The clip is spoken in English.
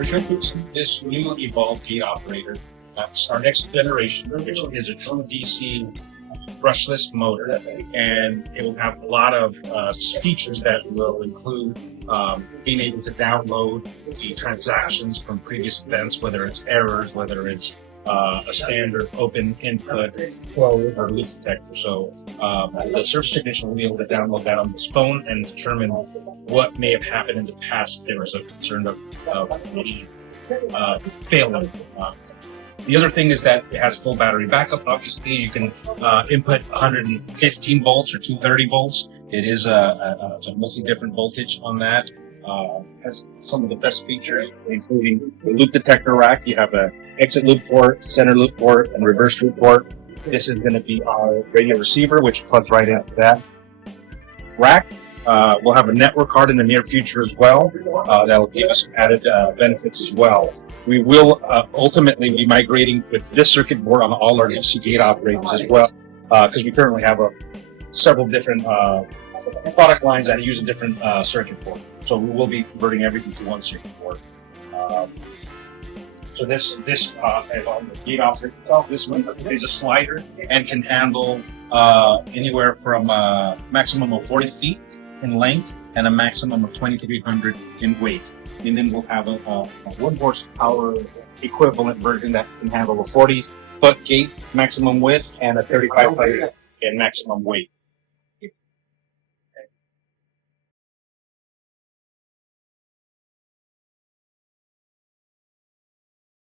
we're showcasing this new evolved gate operator. That's our next generation, which is a true DC brushless motor, and it will have a lot of features that will include being able to download the transactions from previous events, whether it's errors, whether it's a standard open input close or loop detector. So the service technician will be able to download that on his phone and determine what may have happened in the past if there was a concern of failing. The other thing is that it has full battery backup. Obviously, you can input 115 volts or 230 volts. It is a multi-different voltage on that. Has some of the best features, including the loop detector rack. You have a exit loop port, center loop port, and reverse loop port. This is going to be our radio receiver, which plugs right into that rack. We'll have a network card in the near future as well. That will give us added benefits as well. We will ultimately be migrating with this circuit board on all our DC gate operators as well, because we currently have several different product lines that use a different circuit board. So we will be converting everything to one circuit board. So this on the gate operator itself, this one is a slider and can handle anywhere from a maximum of 40 feet in length and a maximum of 2,300 in weight. And then we'll have a 1 horsepower equivalent version that can handle a 40-foot gate maximum width and a 35-foot in maximum weight.